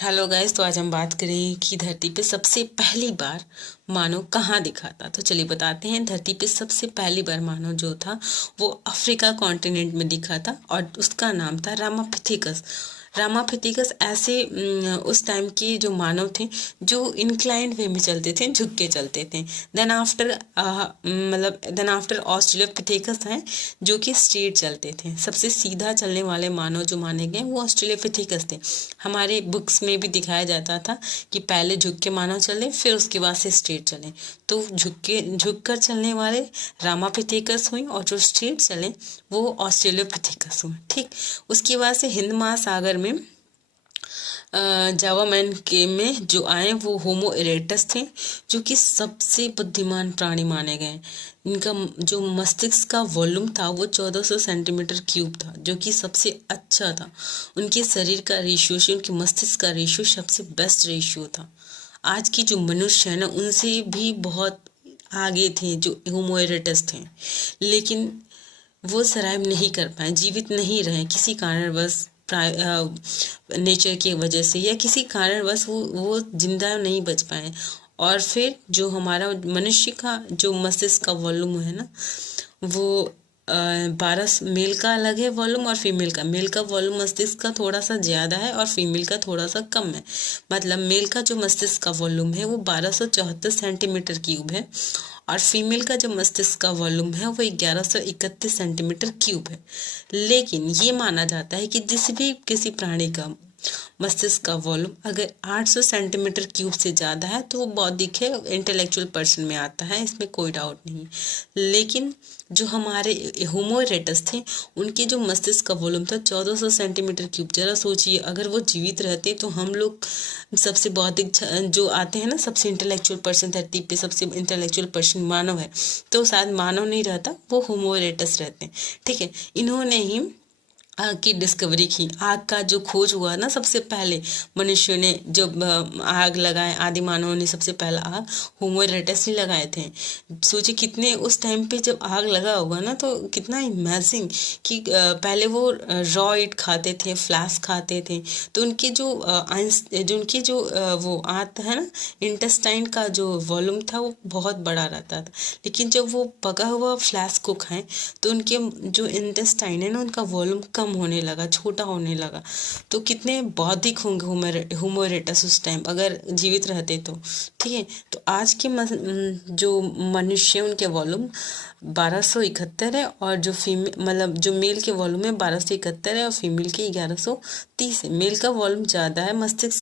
Hello guys, तो आज हम बात करें कि धरती पे सबसे पहली बार मानव कहाँ दिखा था। तो चलिए बताते हैं। धरती पे सबसे पहली बार मानव जो था वो अफ्रीका कॉन्टिनेंट में दिखा था और उसका नाम था रामापिथेकस। रामापिथेकस ऐसे उस टाइम के जो मानव थे जो इंक्लाइंड वे में चलते थे, झुक के चलते थे। देन आफ्टर ऑस्ट्रेलोपिथेकस हैं जो कि स्ट्रेट चलते थे। सबसे सीधा चलने वाले मानव जो माने गए वो ऑस्ट्रेलोपिथेकस थे। हमारे बुक्स में भी दिखाया जाता था कि पहले झुक के मानव चले, फिर उसके बाद से स्ट्रेट चले। तो झुक कर चलने वाले रामापिथेकस हुए और जो स्ट्रेट चले वो ऑस्ट्रेलोपिथेकस हुए। ठीक, उसके बाद से हिंद महासागर में जावा मैन के में जो आए वो होमो इरेक्टस थे, जो कि सबसे बुद्धिमान प्राणी माने गए। इनका जो मस्तिष्क का वॉल्यूम था वो 1400 सेंटीमीटर क्यूब था, जो कि सबसे अच्छा था। उनके शरीर का रेशियो से उनके मस्तिष्क का रेशियो सबसे बेस्ट रेशियो था। आज की जो मनुष्य है ना, उनसे भी बहुत आगे थे जो होमो इरेक्टस थे, लेकिन वो सर्वाइव नहीं कर पाए, जीवित नहीं रहे किसी कारणवश। नेचर की वजह से या किसी कारणवश वो जिंदा नहीं बच पाए। और फिर जो हमारा मनुष्य का जो मस्तिष्क का वॉल्यूम है ना, वो 12 मेल का अलग है वॉल्यूम और फीमेल का। मेल का वॉल्यूम मस्तिष्क का थोड़ा सा ज़्यादा है और फीमेल का थोड़ा सा कम है। मतलब मेल का जो मस्तिष्क का वॉल्यूम है वो 1274 सेंटीमीटर क्यूब है और फीमेल का जो मस्तिष्क का वॉल्यूम है वो 1131 सेंटीमीटर क्यूब है। लेकिन ये माना जाता है कि जिस भी किसी प्राणी का मस्तिष्क का वॉल्यूम अगर 800 सेंटीमीटर क्यूब से ज़्यादा है तो वो बौद्धिक है, इंटेलेक्चुअल पर्सन में आता है, इसमें कोई डाउट नहीं। लेकिन जो हमारे होमो इरेक्टस थे उनके जो मस्तिष्क का वॉल्यूम था 1400 सेंटीमीटर क्यूब। जरा सोचिए, अगर वो जीवित रहते तो हम लोग सबसे बौद्धिक जो आते हैं ना, सबसे इंटेलेक्चुअल पर्सन धरती पे सबसे इंटेलेक्चुअल पर्सन मानव है, तो शायद मानव नहीं रहता, वो होमो इरेक्टस रहते हैं। ठीक है, इन्होंने ही आग की डिस्कवरी की। आग का जो खोज हुआ ना, सबसे पहले मनुष्य ने जब आग लगाए, आदि मानव ने सबसे पहला आग होमो इरेक्टस ही लगाए थे। सोचिए कितने उस टाइम पे जब आग लगा होगा ना, तो कितना इमेजिंग कि पहले वो रॉ ईट खाते थे, फ्लैश खाते थे। तो उनके जो वो आंत है ना, इंटेस्टाइन का जो वॉल्यूम था वो बहुत बड़ा रहता था। लेकिन जब वो पका हुआ फ्लैश को खाएं तो उनके जो इंटेस्टाइन है ना, उनका वॉल्यूम कम होने लगा, छोटा होने लगा। तो कितने बौद्धिक होंगे होमो इरेक्टस उस टाइम अगर जीवित रहते तो। ठीक है, तो आज के जो मनुष्य उनके वॉल्यूम 1271 है और जो फीमेल मतलब जो मेल के वॉल्यूम है 1271 है और फीमेल के 1130 है। मेल का वॉल्यूम ज़्यादा है, मस्तिष्क